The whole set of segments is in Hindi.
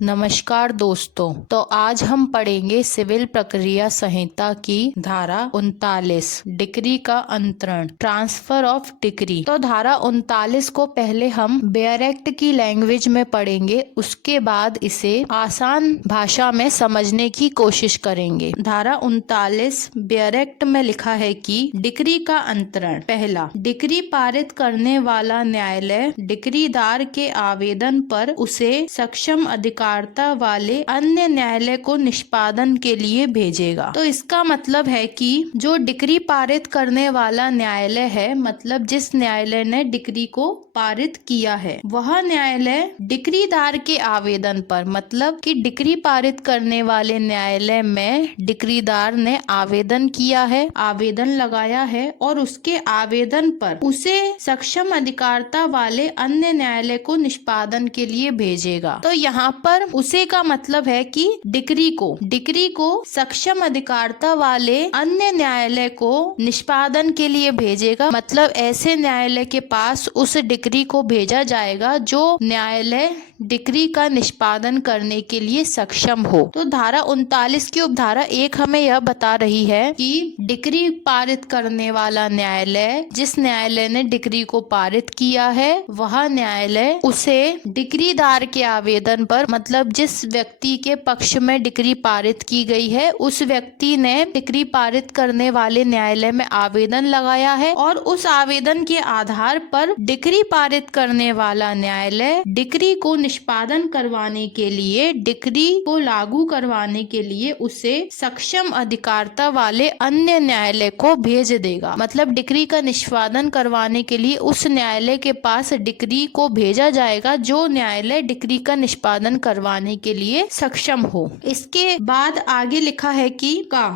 नमस्कार दोस्तों। तो आज हम पढ़ेंगे सिविल प्रक्रिया संहिता की धारा 39 डिक्री का अंतरण, ट्रांसफर ऑफ डिक्री। तो धारा 39 को पहले हम बेयर एक्ट की लैंग्वेज में पढ़ेंगे, उसके बाद इसे आसान भाषा में समझने की कोशिश करेंगे। धारा 39 बेयर एक्ट में लिखा है कि डिक्री का अंतरण। पहला, डिक्री पारित करने वाला न्यायालय डिक्रीदार के आवेदन पर उसे सक्षम अधिकार वाले अन्य न्यायालय को निष्पादन के लिए भेजेगा। तो इसका मतलब है कि जो डिक्री पारित करने वाला न्यायालय है, मतलब जिस न्यायालय ने डिक्री को पारित किया है, वह न्यायालय डिक्रीदार के आवेदन पर, मतलब कि डिक्री पारित करने वाले न्यायालय में डिक्रीदार ने आवेदन किया है, आवेदन लगाया है और उसके आवेदन पर उसे सक्षम अधिकारता वाले अन्य न्यायालय को निष्पादन के लिए भेजेगा। तो यहाँ पर उसे का मतलब है कि डिक्री को सक्षम अधिकारता वाले अन्य न्यायालय को निष्पादन के लिए भेजेगा। मतलब ऐसे न्यायालय के पास उस डिक्री को भेजा जाएगा जो न्यायालय डिक्री का निष्पादन करने के लिए सक्षम हो। तो धारा 39 की उपधारा 1 हमें यह बता रही है कि डिक्री पारित करने वाला न्यायालय, जिस न्यायालय ने डिक्री को पारित किया है, वह न्यायालय उसे डिक्रीदार के आवेदन पर, मतलब जिस व्यक्ति के पक्ष में डिक्री पारित की गई है, उस व्यक्ति ने डिक्री पारित करने वाले न्यायालय में आवेदन लगाया है और उस आवेदन के आधार पर डिक्री पारित करने वाला न्यायालय डिक्री को निष्पादन करवाने के लिए, डिक्री को लागू करवाने के लिए उसे सक्षम अधिकारता वाले अन्य न्यायालय को भेज देगा। मतलब डिक्री का निष्पादन करवाने के लिए उस न्यायालय के पास डिक्री को भेजा जाएगा जो न्यायालय डिक्री का निष्पादन करवाने के लिए सक्षम हो। इसके बाद आगे लिखा है कि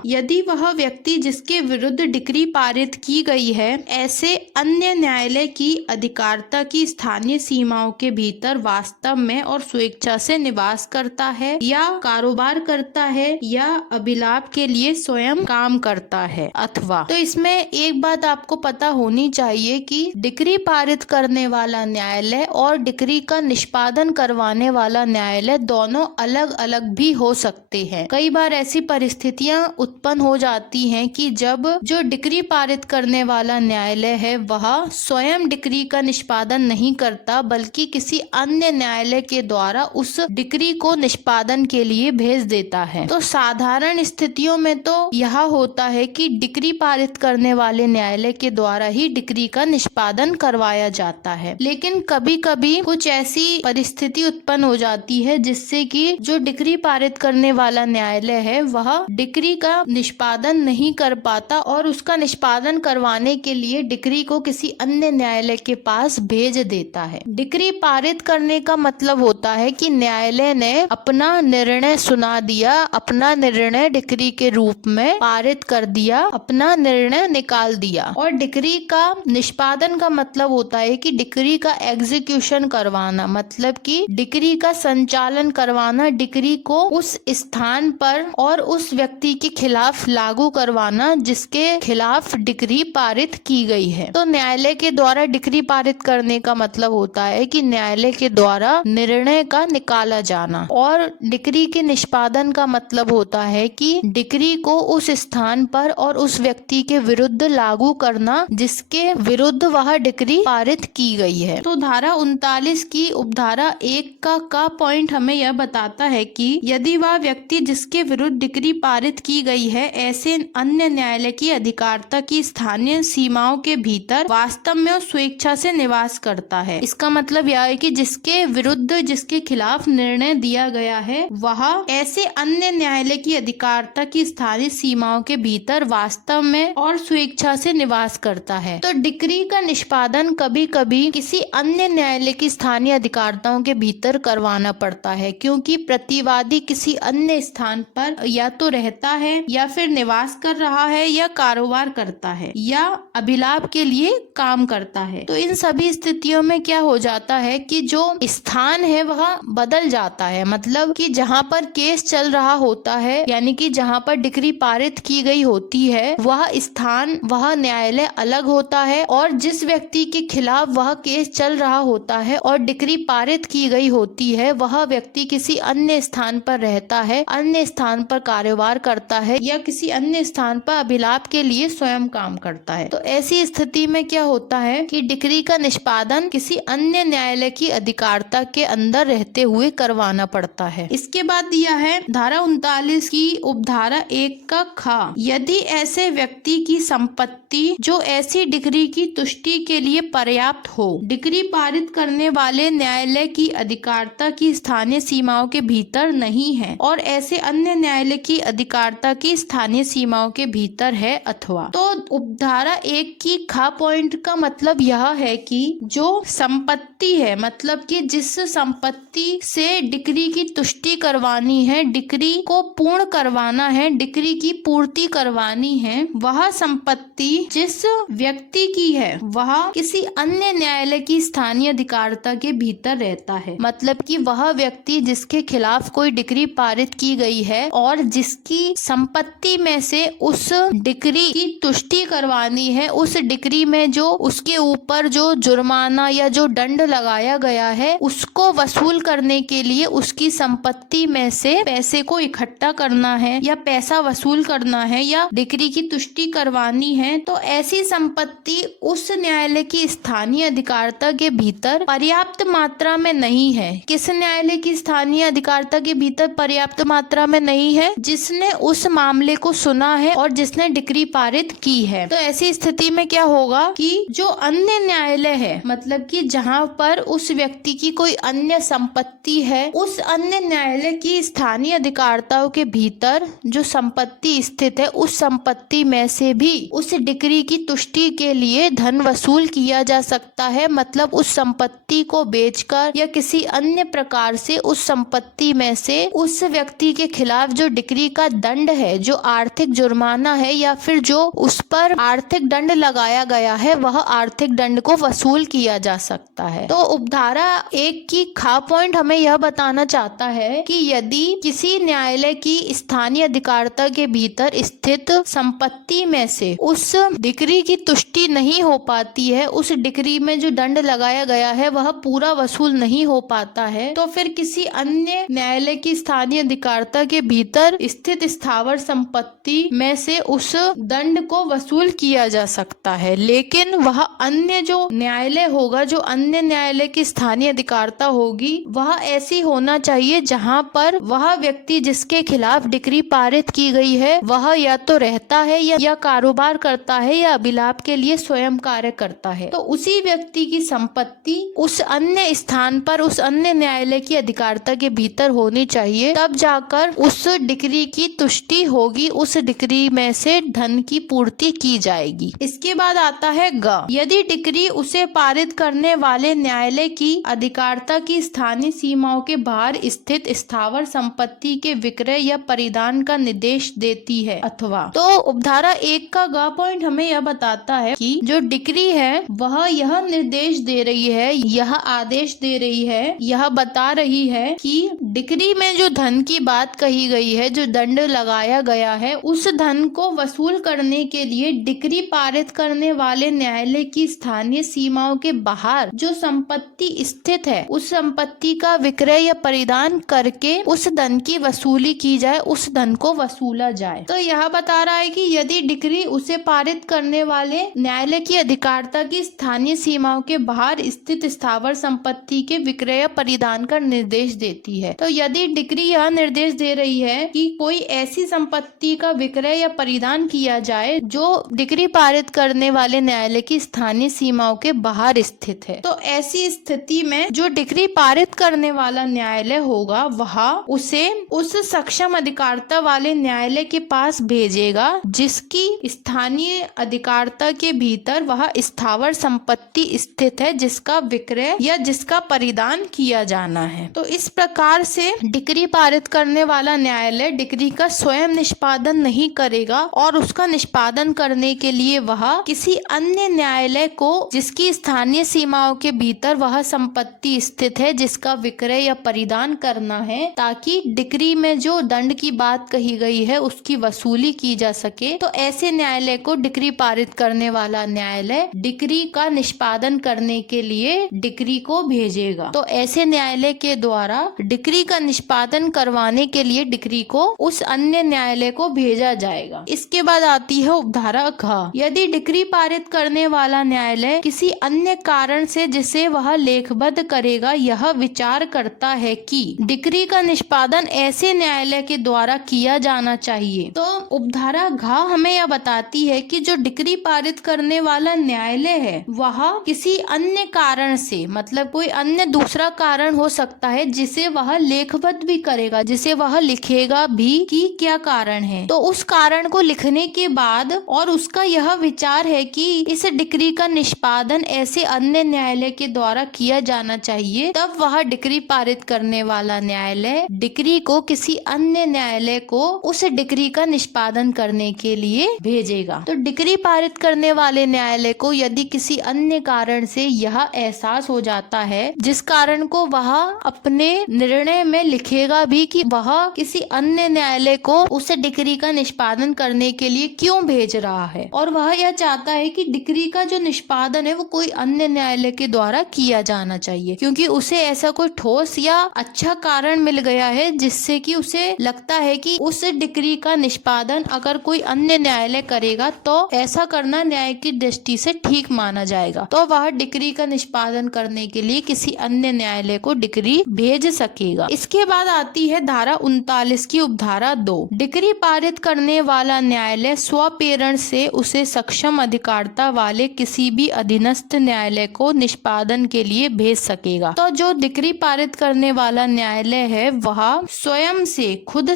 यदि वह व्यक्ति जिसके विरुद्ध डिक्री पारित की गई है ऐसे अन्य न्यायालय की अधिकारता की स्थानीय सीमाओं के भीतर वास्तव में और स्वेच्छा से निवास करता है या कारोबार करता है या अभिलाभ के लिए स्वयं काम करता है, अथवा। तो इसमें एक बात आपको पता होनी चाहिए कि डिक्री पारित करने वाला न्यायालय और डिक्री का निष्पादन करवाने वाला न्यायालय दोनों अलग अलग भी हो सकते हैं। कई बार ऐसी परिस्थितियां उत्पन्न हो जाती हैं कि जब जो डिक्री पारित करने वाला न्यायालय है वह स्वयं डिक्री का निष्पादन नहीं करता, बल्कि किसी अन्य न्यायालय के द्वारा उस डिक्री को निष्पादन के लिए भेज देता है। तो साधारण स्थितियों में तो यह होता है कि डिक्री पारित करने वाले न्यायालय के द्वारा ही डिक्री का निष्पादन करवाया जाता है। लेकिन कभी कभी कुछ ऐसी परिस्थिति उत्पन्न हो जाती है जिससे कि जो डिक्री पारित करने वाला न्यायालय है वह डिक्री का निष्पादन नहीं कर पाता और उसका निष्पादन करवाने के लिए डिक्री को किसी अन्य न्यायालय के पास भेज देता है। डिक्री पारित करने का मतलब होता है कि न्यायालय ने अपना निर्णय सुना दिया, अपना निर्णय डिक्री के रूप में पारित कर दिया, अपना निर्णय निकाल दिया। और डिक्री का निष्पादन का मतलब होता है कि डिक्री का एग्जीक्यूशन करवाना, मतलब कि डिक्री का संचालन करवाना, डिक्री को उस स्थान पर और उस व्यक्ति के खिलाफ लागू करवाना जिसके खिलाफ डिक्री पारित की गई है। तो न्यायालय के द्वारा डिक्री पारित करने का मतलब होता है कि न्यायालय के द्वारा निर्णय का निकाला जाना, और डिक्री के निष्पादन का मतलब होता है कि डिक्री को उस स्थान पर और उस व्यक्ति के विरुद्ध लागू करना जिसके विरुद्ध वह डिक्री पारित की गई है। तो धारा 39 की उपधारा 1 का पॉइंट हमें यह बताता है कि यदि वह व्यक्ति जिसके विरुद्ध डिक्री पारित की गई है ऐसे अन्य न्यायालय की अधिकारता की स्थानीय सीमाओं के भीतर वास्तव में और स्वेच्छा से निवास करता है। इसका मतलब यह है कि जिसके विरुद्ध, जिसके खिलाफ निर्णय दिया गया है वह ऐसे अन्य न्यायालय की अधिकारता की स्थानीय सीमाओं के भीतर वास्तव में और स्वेच्छा से निवास करता है। तो डिक्री का निष्पादन कभी कभी किसी अन्य न्यायालय की स्थानीय अधिकारताओं के भीतर करवाना पड़ता है, क्योंकि प्रतिवादी किसी अन्य स्थान पर या तो रहता है या फिर निवास कर रहा है या कारोबार करता है या अभिलाभ के लिए काम करता है। तो इन सभी स्थितियों में क्या हो जाता है कि जो स्थान है वह बदल जाता है। मतलब कि जहाँ पर केस चल रहा होता है, यानी कि जहाँ पर डिक्री पारित की गई होती है, वह स्थान, वह न्यायालय अलग होता है, और जिस व्यक्ति के खिलाफ वह केस चल रहा होता है और डिक्री पारित की गई होती है वह व्यक्ति किसी अन्य स्थान पर रहता है, अन्य स्थान पर कारोबार करता है या किसी अन्य स्थान पर अभिलाप के लिए स्वयं काम करता है। तो ऐसी स्थिति में क्या होता है कि डिक्री का निष्पादन किसी अन्य न्यायालय की अधिकारता के अंदर रहते हुए करवाना पड़ता है। इसके बाद दिया है धारा 39 की उपधारा 1 का ख, यदि ऐसे व्यक्ति की संपत्ति जो ऐसी डिक्री की तुष्टि के लिए पर्याप्त हो, डिक्री पारित करने वाले न्यायालय की अधिकारता की स्थानीय सीमाओं के भीतर नहीं है और ऐसे अन्य न्यायालय की अधिकारता की स्थानीय सीमाओं के भीतर है, अथवा। तो उपधारा 1 की ख पॉइंट का मतलब यह है कि जो संपत्ति है, मतलब कि जिस संपत्ति से डिक्री की तुष्टि करवानी है, डिक्री को पूर्ण करवाना है, डिक्री की पूर्ति करवानी है, वह संपत्ति जिस व्यक्ति की है वह किसी अन्य न्यायालय की स्थानीय अधिकारता के भीतर रहता है। मतलब कि वह व्यक्ति जिसके खिलाफ कोई डिक्री पारित की गई है और जिसकी संपत्ति में से उस डिक्री की तुष्टि करवानी है, उस डिक्री में जो उसके ऊपर जो जुर्माना या जो दंड लगाया गया है उसको वसूल करने के लिए उसकी संपत्ति में से पैसे को इकट्ठा करना है या पैसा वसूल करना है या डिक्री की तुष्टि करवानी है, तो ऐसी संपत्ति उस न्यायालय की स्थानीय अधिकारता के भीतर पर्याप्त मात्रा में नहीं है। किस न्यायालय की स्थानीय अधिकारता के भीतर पर्याप्त मात्रा में नहीं है? जिसने उस मामले को सुना है और जिसने डिक्री पारित की है। तो ऐसी स्थिति में क्या होगा कि जो अन्य न्यायालय है, मतलब कि जहां पर उस व्यक्ति की कोई अन्य संपत्ति है, उस अन्य न्यायालय की स्थानीय अधिकारताओं के भीतर जो संपत्ति स्थित है, उस संपत्ति में से भी उस डिक्री की तुष्टि के लिए धन वसूल किया जा सकता है। मतलब उस संपत्ति को बेचकर या किसी अन्य प्रकार से उस संपत्ति में से उस व्यक्ति के खिलाफ जो डिक्री का दंड है, जो आर्थिक जुर्माना है या फिर जो उस पर आर्थिक दंड लगाया गया है, वह आर्थिक दंड को वसूल किया जा सकता है। तो उपधारा 1 की ख पॉइंट हमें यह बताना चाहता है कि यदि किसी न्यायालय की स्थानीय अधिकारता के भीतर स्थित संपत्ति में से उस डिक्री की तुष्टि नहीं हो पाती है, उस डिक्री में जो दंड लगाया गया है वह पूरा वसूल नहीं हो पाता है, तो फिर किसी अन्य न्यायालय की स्थानीय अधिकारता के भीतर स्थित स्थावर संपत्ति में से उस दंड को वसूल किया जा सकता है। लेकिन वह अन्य जो न्यायालय होगा, जो अन्य न्यायालय की स्थानीय अधिकारता होगी, वह ऐसी होना चाहिए जहां पर वह व्यक्ति जिसके खिलाफ डिक्री पारित की गई है वह या तो रहता है या कारोबार करता है या अभिलाप के लिए स्वयं कार्य करता है। तो उसी व्यक्ति की संपत्ति उस अन्य स्थान पर, उस अन्य न्यायालय की अधिकारता के भीतर होनी चाहिए, तब जाकर उस डिक्री की तुष्टि होगी, उस डिक्री में से धन की पूर्ति की जाएगी। इसके बाद आता है ग, यदि डिक्री उसे पारित करने वाले न्यायालय की अधिकारता की स्थानीय सीमाओं के बाहर स्थित स्थावर संपत्ति के विक्रय या परिधान का निर्देश देती है, अथवा। तो उपधारा 1 का ग पॉइंट हमें यह बताता है कि जो डिक्री है वह यह निर्देश दे रही है, यह आदेश दे रही है, यह बता रही है कि डिक्री में जो धन की बात कही गई है, जो दंड लगाया गया है, उस धन को वसूल करने के लिए डिक्री पारित करने वाले न्यायालय की स्थानीय सीमाओं के बाहर जो संपत्ति स्थित है, उस संपत्ति का विक्रय या परिधान करके उस धन की वसूली की जाए, उस धन को वसूला जाए। तो यह बता रहा है कि यदि डिक्री उसे पारित करने वाले न्यायालय की अधिकारता की स्थानीय सीमाओं के बाहर स्थित स्थावर संपत्ति के विक्रय या परिधान का निर्देश देती है, तो यदि डिक्री यह निर्देश दे रही है कि कोई ऐसी संपत्ति का विक्रय या परिधान किया जाए जो डिक्री पारित करने वाले न्यायालय की स्थानीय सीमाओं के बाहर स्थित है, तो ऐसी स्थिति में जो डिक्री पारित करने वाला न्यायालय होगा वह उसे उस सक्षम अधिकारता वाले न्यायालय के पास भेजेगा जिसकी स्थानीय अधिकारता के भीतर वह स्थावर संपत्ति स्थित है, जिसका विक्रय या जिसका परिधान किया जाना है। तो इस प्रकार से डिक्री पारित करने वाला न्यायालय डिक्री का स्वयं निष्पादन नहीं करेगा और उसका निष्पादन करने के लिए वह किसी अन्य न्यायालय को, जिसकी स्थानीय सीमाओं के भीतर भीतर वह संपत्ति स्थित है जिसका विक्रय या परिधान करना है, ताकि डिक्री में जो दंड की बात कही गई है उसकी वसूली की जा सके, तो ऐसे न्यायालय को डिक्री पारित करने वाला न्यायालय डिक्री का निष्पादन करने के लिए डिक्री को भेजेगा। तो ऐसे न्यायालय के द्वारा डिक्री का निष्पादन करवाने के लिए डिक्री को उस अन्य न्यायालय को भेजा जाएगा। इसके बाद आती है उपधारा घ। यदि डिक्री पारित करने वाला न्यायालय किसी अन्य कारण से जिसे वह लेखबद्ध करेगा यह विचार करता है कि डिक्री का निष्पादन ऐसे न्यायालय के द्वारा किया जाना चाहिए, तो उपधारा घ हमें यह बताती है कि जो डिक्री पारित करने वाला न्यायालय है वह किसी अन्य कारण से, मतलब कोई अन्य दूसरा कारण हो सकता है जिसे वह लेखबद्ध भी करेगा, जिसे वह लिखेगा भी कि क्या कारण है। तो उस कारण को लिखने के बाद और उसका यह विचार है कि इस डिक्री का निष्पादन ऐसे अन्य न्यायालय के द्वारा किया जाना चाहिए, तब वह डिक्री पारित करने वाला न्यायालय डिक्री को किसी अन्य न्यायालय को उस डिक्री का निष्पादन करने के लिए भेजेगा। तो डिक्री पारित करने वाले न्यायालय को यदि किसी अन्य कारण से यह एहसास हो जाता है जिस कारण को वह अपने निर्णय में लिखेगा भी कि वह किसी अन्य न्यायालय को उस डिक्री का निष्पादन करने के लिए क्यों भेज रहा है, और वह यह चाहता है कि डिक्री का जो निष्पादन है वो कोई अन्य न्यायालय के द्वारा किया जाना चाहिए, क्योंकि उसे ऐसा कोई ठोस या अच्छा कारण मिल गया है जिससे कि उसे लगता है कि उस डिक्री का निष्पादन अगर कोई अन्य न्यायालय करेगा तो ऐसा करना न्याय की दृष्टि से ठीक माना जाएगा, तो वह डिक्री का निष्पादन करने के लिए किसी अन्य न्यायालय को डिक्री भेज सकेगा। इसके बाद आती है धारा 39 की उपधारा 2। डिक्री पारित करने वाला न्यायालय स्वप्रेरण से उसे सक्षम अधिकारता वाले किसी भी अधीनस्थ न्यायालय को निष्पादन के लिए भेज सकेगा। तो जो डिक्री पारित करने वाला न्यायालय है वह स्वयं से खुद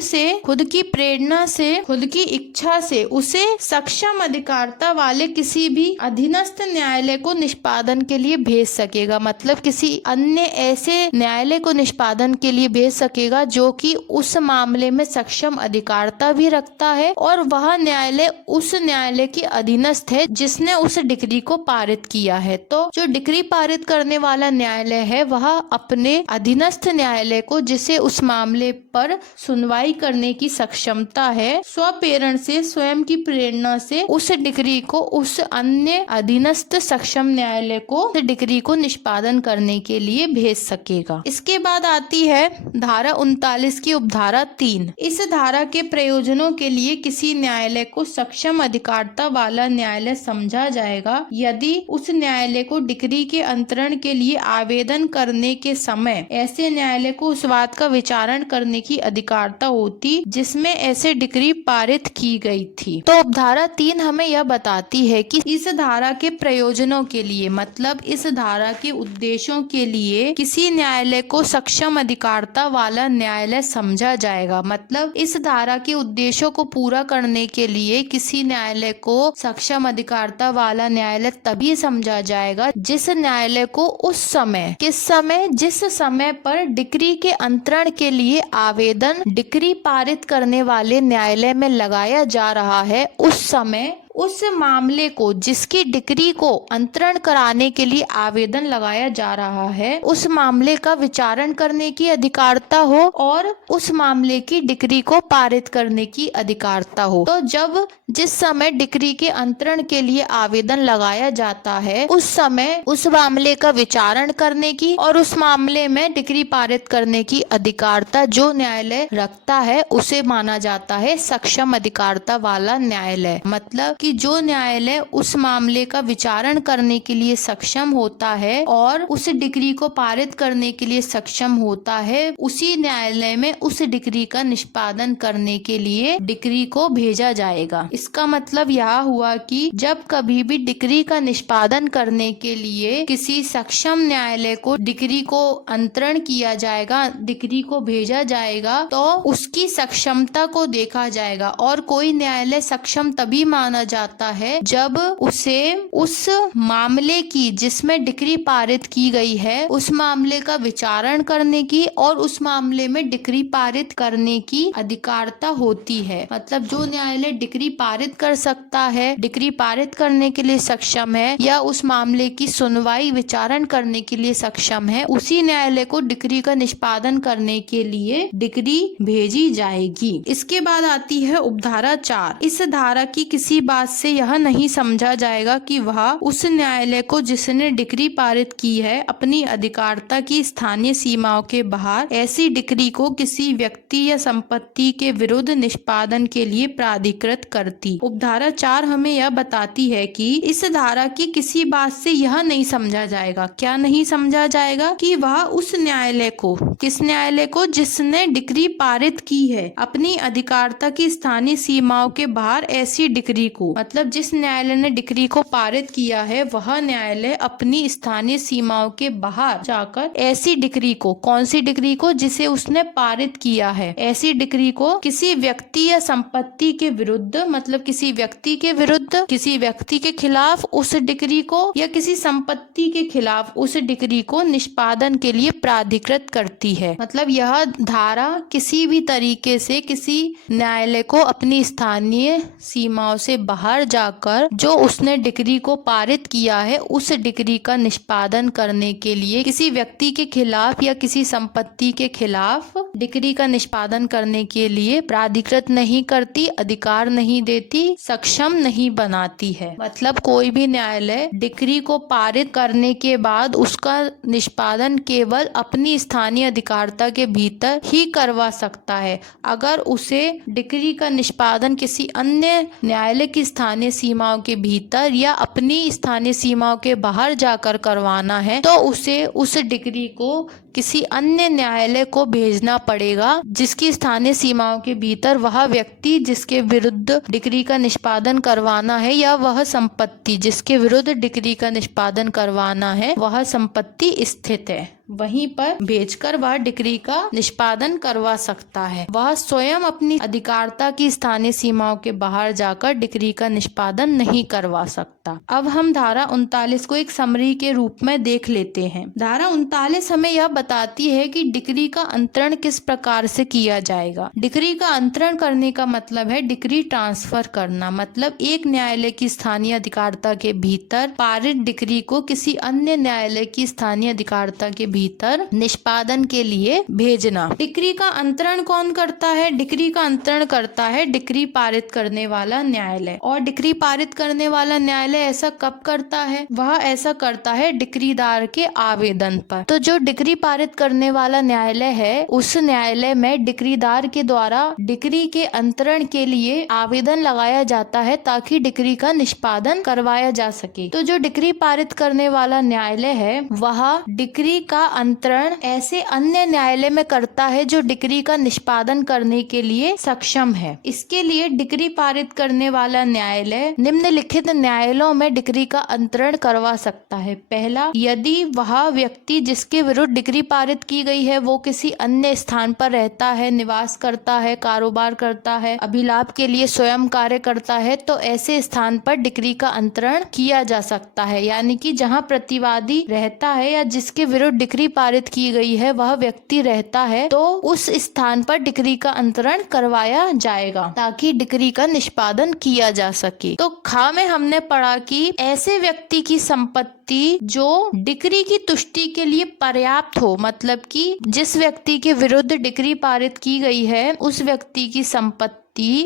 की प्रेरणा से, खुद की इच्छा से उसे सक्षम अधिकारता वाले किसी भी अधीनस्थ न्यायालय को निष्पादन के लिए भेज सकेगा, मतलब किसी अन्य ऐसे न्यायालय को निष्पादन के लिए भेज सकेगा जो कि उस मामले में सक्षम अधिकारता भी रखता है और वह न्यायालय उस न्यायालय के अधीनस्थ है जिसने उस डिक्री को पारित किया है। तो जो डिक्री पारित करने वाला न्यायालय है वह अपने अधीनस्थ न्यायालय को, जिसे उस मामले पर सुनवाई करने की सक्षमता है, स्वप्रेरण से, स्वयं की प्रेरणा से उस डिक्री को उस अन्य अधीनस्थ सक्षम न्यायालय को उस डिक्री को निष्पादन करने के लिए भेज सकेगा। इसके बाद आती है धारा 39 की उपधारा 3। इस धारा के प्रयोजनों के लिए किसी न्यायालय को सक्षम अधिकारता वाला न्यायालय समझा जाएगा यदि उस न्यायालय को डिक्री के अंतरण के लिए आवेदन करने के समय ऐसे न्यायालय को उस बात का विचारण करने की अधिकारता होती जिसमें ऐसे डिक्री पारित की गई थी। तो उपधारा 3 हमें यह बताती है कि इस धारा के प्रयोजनों के लिए, मतलब इस धारा के उद्देश्यों के लिए किसी न्यायालय को सक्षम अधिकारता वाला न्यायालय समझा जाएगा। मतलब इस धारा के उद्देश्यों को पूरा करने के लिए किसी न्यायालय को सक्षम अधिकारता वाला न्यायालय तभी समझा जाएगा जिस न्यायालय को उस समय, जिस समय पर डिक्री के अंतरण के लिए आवेदन डिक्री पारित करने वाले न्यायालय में लगाया जा रहा है, उस समय उस मामले को, जिसकी डिक्री को अंतरण कराने के लिए आवेदन लगाया जा रहा है, उस मामले का विचारण करने की अधिकारता हो और उस मामले की डिक्री को पारित करने की अधिकारता हो। तो जब जिस समय डिक्री के अंतरण के लिए आवेदन लगाया जाता है उस समय उस मामले का विचारण करने की और उस मामले में डिक्री पारित करने की अधिकारता जो न्यायालय रखता है उसे माना जाता है सक्षम अधिकारता वाला न्यायालय। मतलब कि जो न्यायालय उस मामले का विचारण करने के लिए सक्षम होता है और उस डिक्री को पारित करने के लिए सक्षम होता है, उसी न्यायालय में उस डिक्री का निष्पादन करने के लिए डिक्री को भेजा जाएगा। इसका मतलब यह हुआ कि जब कभी भी डिक्री का निष्पादन करने के लिए किसी सक्षम न्यायालय को डिक्री को अंतरण किया जाएगा, डिक्री को भेजा जाएगा, तो उसकी सक्षमता को देखा जाएगा और कोई न्यायालय सक्षम तभी माना जाता है जब उसे उस मामले की जिसमें डिक्री पारित की गई है उस मामले का विचारण करने की और उस मामले में डिक्री पारित करने की अधिकारता होती है। मतलब जो न्यायालय डिक्री पारित कर सकता है, डिक्री पारित करने के लिए सक्षम है या उस मामले की सुनवाई विचारण करने के लिए सक्षम है, उसी न्यायालय को डिक्री का निष्पादन करने के लिए डिक्री भेजी जाएगी। इसके बाद आती है उपधारा 4। इस धारा की किसी बात से यह नहीं समझा जाएगा कि वह उस न्यायालय को जिसने डिक्री पारित की है अपनी अधिकारता की स्थानीय सीमाओं के बाहर ऐसी डिक्री को किसी व्यक्ति या संपत्ति के विरुद्ध निष्पादन के लिए प्राधिकृत करती। उपधारा 4 हमें यह बताती है कि इस धारा की किसी बात से यह नहीं समझा जाएगा, क्या नहीं समझा जाएगा, कि वह उस न्यायालय को, किस न्यायालय को, जिसने डिक्री पारित की है अपनी अधिकारता की स्थानीय सीमाओं के बाहर ऐसी डिक्री को, मतलब जिस न्यायालय ने डिक्री को पारित किया है वह न्यायालय अपनी स्थानीय सीमाओं के बाहर जाकर ऐसी डिक्री को, कौन सी डिक्री को, जिसे उसने पारित किया है, ऐसी डिक्री को किसी व्यक्ति या संपत्ति के विरुद्ध, मतलब किसी व्यक्ति के विरुद्ध, किसी व्यक्ति के खिलाफ उस डिक्री को या किसी संपत्ति के खिलाफ उस डिक्री को निष्पादन के लिए प्राधिकृत करती है। मतलब यह धारा किसी भी तरीके से किसी न्यायालय को अपनी स्थानीय सीमाओं से बाहर जाकर जो उसने डिक्री को पारित किया है उस डिक्री का निष्पादन करने के लिए किसी व्यक्ति के खिलाफ या किसी संपत्ति के खिलाफ डिक्री का निष्पादन करने के लिए प्राधिकृत नहीं करती, अधिकार नहीं देती, सक्षम नहीं बनाती है। मतलब कोई भी न्यायालय डिक्री को पारित करने के बाद उसका निष्पादन केवल अपनी स्थानीय अधिकारता के भीतर ही करवा सकता है। अगर उसे डिक्री का निष्पादन किसी अन्य न्यायालय की स्थानीय सीमाओं के भीतर या अपनी स्थानीय सीमाओं के बाहर जाकर करवाना है तो उसे उस डिक्री को किसी अन्य न्यायालय को भेजना पड़ेगा जिसकी स्थानीय सीमाओं के भीतर वह व्यक्ति जिसके विरुद्ध डिक्री का निष्पादन करवाना है या वह संपत्ति जिसके विरुद्ध डिक्री का निष्पादन करवाना है वह संपत्ति स्थित है, वहीं पर भेजकर वह डिक्री का निष्पादन करवा सकता है। वह स्वयं अपनी अधिकारता की स्थानीय सीमाओं के बाहर जाकर डिक्री का निष्पादन नहीं करवा सकता। अब हम धारा 39 को एक समरी के रूप में देख लेते हैं। धारा 39 हमें यह बताती है कि डिक्री का अंतरण किस प्रकार से किया जाएगा। डिक्री का अंतरण करने का मतलब है डिक्री ट्रांसफर करना, मतलब एक न्यायालय की स्थानीय अधिकारता के भीतर पारित डिक्री को किसी अन्य न्यायालय की स्थानीय अधिकारता के भीतर निष्पादन के लिए भेजना। डिक्री का अंतरण कौन करता है? डिक्री का अंतरण करता है डिक्री पारित करने वाला न्यायालय। और डिक्री पारित करने वाला न्यायालय ऐसा कब करता है? वह ऐसा करता है डिक्रीदार के आवेदन पर। तो जो डिक्री पारित करने वाला न्यायालय है उस न्यायालय में डिक्रीदार के द्वारा डिक्री के अंतरण के लिए आवेदन लगाया जाता है ताकि डिक्री का निष्पादन करवाया जा सके। तो जो डिक्री पारित करने वाला न्यायालय है वह डिक्री का अंतरण ऐसे अन्य न्यायालय में करता है जो डिक्री का निष्पादन करने के लिए सक्षम है। इसके लिए डिक्री पारित करने वाला न्यायालय निम्नलिखित न्यायालयों में डिक्री का अंतरण करवा सकता है। पहला, यदि वह व्यक्ति जिसके विरुद्ध डिक्री पारित की गई है वो किसी अन्य स्थान पर रहता है, निवास करता है, कारोबार करता है, अभिलाभ के लिए स्वयं कार्य करता है, तो ऐसे स्थान पर डिक्री का अंतरण किया जा सकता है। यानी कि जहां प्रतिवादी रहता है या जिसके विरुद्ध डिक्री पारित की गई है वह व्यक्ति रहता है तो उस स्थान पर डिक्री का अंतरण करवाया जाएगा ताकि डिक्री का निष्पादन किया जा सके। तो खा में हमने पढ़ा कि ऐसे व्यक्ति की संपत्ति जो डिक्री की तुष्टि के लिए पर्याप्त हो, मतलब कि जिस व्यक्ति के विरुद्ध डिक्री पारित की गई है उस व्यक्ति की संपत्ति,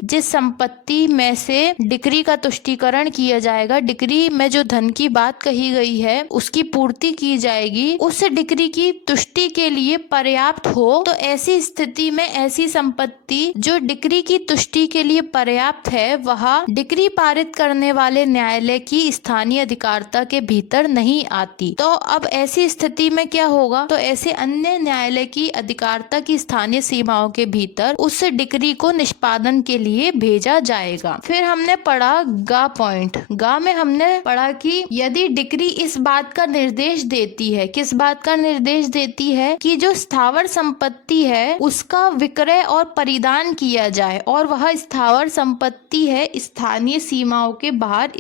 जिस संपत्ति में से डिक्री का तुष्टीकरण किया जाएगा, डिक्री में जो धन की बात कही गई है उसकी पूर्ति की जाएगी, उस डिक्री की तुष्टि के लिए पर्याप्त हो, तो ऐसी स्थिति में ऐसी संपत्ति जो डिक्री की तुष्टि के लिए पर्याप्त है वह डिक्री पारित करने वाले न्यायालय की स्थानीय अधिकारता के भीतर नहीं आती। तो अब ऐसी स्थिति में क्या होगा? तो ऐसे अन्य न्यायालय की अधिकारता की स्थानीय सीमाओं के भीतर उस डिक्री को निष्पादन के लिए भेजा जाएगा। फिर हमने पढ़ा गा पॉइंट। गा में हमने पढ़ा कि यदि डिक्री इस बात का निर्देश देती है, किस बात का निर्देश देती है, कि जो स्थावर संपत्ति है उसका विक्रय और परिधान किया जाए और वह स्थावर संपत्ति है स्थानीय सीमाओं के बाहर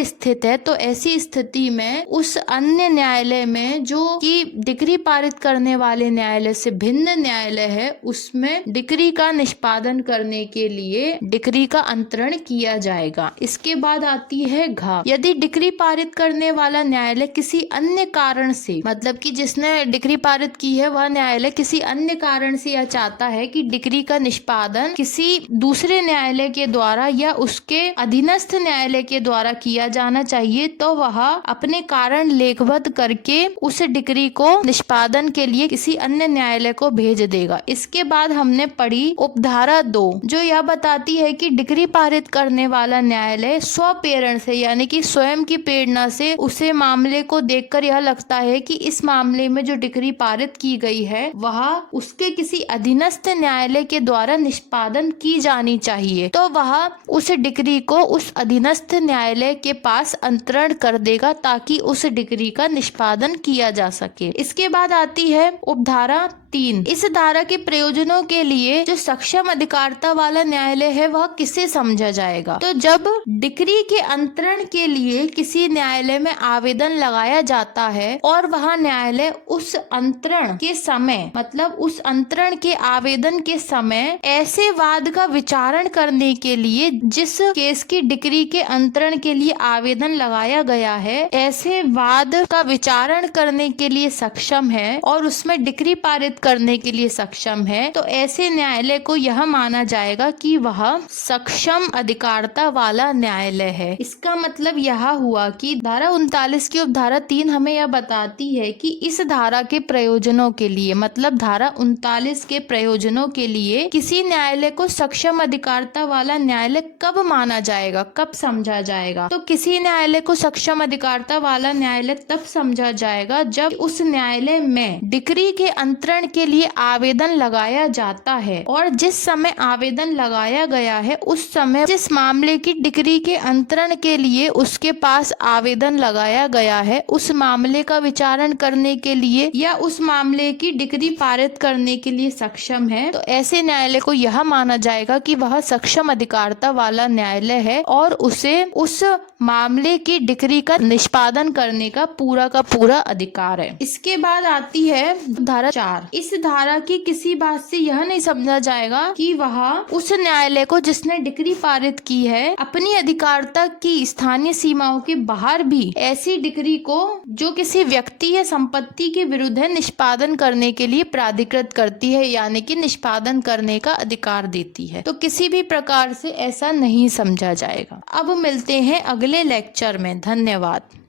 स्थित है, तो ऐसी स्थिति में उस अन्य न्यायालय में जो कि डिक्री पारित करने वाले न्यायालय से भिन्न न्यायालय है उसमें डिक्री का निष्पादन करने के लिए डिक्री का अंतरण किया जाएगा। इसके बाद आती है घा। यदि डिक्री पारित करने वाला न्यायालय किसी अन्य कारण से, मतलब कि जिसने डिक्री पारित की है वह न्यायालय किसी अन्य कारण से यह चाहता है कि डिक्री का निष्पादन किसी दूसरे न्यायालय के द्वारा या उसके अधीनस्थ न्यायालय के द्वारा किया जाना चाहिए, तो वह अपने कारण लेखबद्ध करके उस डिक्री को निष्पादन के लिए किसी अन्य न्यायालय को भेज देगा। इसके बाद हमने पढ़ी उपधारा 2, जो यह बताती है कि डिक्री पारित करने वाला न्यायालय स्वप्रेरण से, यानी कि स्वयं की प्रेरणा से उसे मामले को देखकर यह लगता है कि इस मामले में जो डिक्री पारित की गई है वह उसके किसी अधीनस्थ न्यायालय के द्वारा निष्पादन की जानी चाहिए, तो वह उस डिक्री को उस अधीनस्थ न्यायालय के पास अंतरण कर देगा ताकि उस डिक्री का निष्पादन किया जा सके। इसके बाद आती है उपधारा 3। इस धारा के प्रयोजनों के लिए जो सक्षम अधिकारिता वाला न्यायालय है वह किसे समझा जाएगा? तो जब डिक्री के अंतरण के लिए किसी न्यायालय में आवेदन लगाया जाता है और वह न्यायालय उस अंतरण के समय, मतलब उस अंतरण के आवेदन के समय ऐसे वाद का विचारण करने के लिए जिस केस की डिक्री के अंतरण के लिए आवेदन लगाया गया है, ऐसे वाद का विचारण करने के लिए सक्षम है और उसमें डिक्री पारित करने के लिए सक्षम है, तो ऐसे न्यायालय को यह माना जाएगा कि वह सक्षम अधिकारिता वाला न्यायालय है। इसका मतलब यह हुआ कि धारा 39 की उपधारा 3 हमें यह बताती है कि इस धारा के प्रयोजनों के लिए, मतलब धारा 39 के प्रयोजनों के लिए किसी न्यायालय को सक्षम अधिकारिता वाला न्यायालय कब माना जाएगा, कब समझा जाएगा? तो किसी न्यायालय को सक्षम अधिकारिता वाला न्यायालय तब समझा जाएगा जब उस न्यायालय में डिक्री के अंतरण के लिए आवेदन लगाया जाता है और जिस समय आवेदन लगाया गया है उस समय जिस मामले की डिक्री के अंतरण के लिए उसके पास आवेदन लगाया गया है उस मामले का विचारण करने के लिए या उस मामले की डिक्री पारित करने के लिए सक्षम है, तो ऐसे न्यायालय को यह माना जाएगा कि वह सक्षम अधिकारिता वाला न्यायालय है और उसे उस मामले की डिक्री का निष्पादन करने का पूरा अधिकार है। इसके बाद आती है धारा 4। इस धारा की किसी बात से यह नहीं समझा जाएगा कि वह उस न्यायालय को जिसने डिक्री पारित की है अपनी अधिकारिता की स्थानीय सीमाओं के बाहर भी ऐसी डिक्री को जो किसी व्यक्ति या संपत्ति के विरुद्ध है निष्पादन करने के लिए प्राधिकृत करती है, यानी कि निष्पादन करने का अधिकार देती है। तो किसी भी प्रकार से ऐसा नहीं समझा जाएगा। अब मिलते हैं अगले लेक्चर में। धन्यवाद।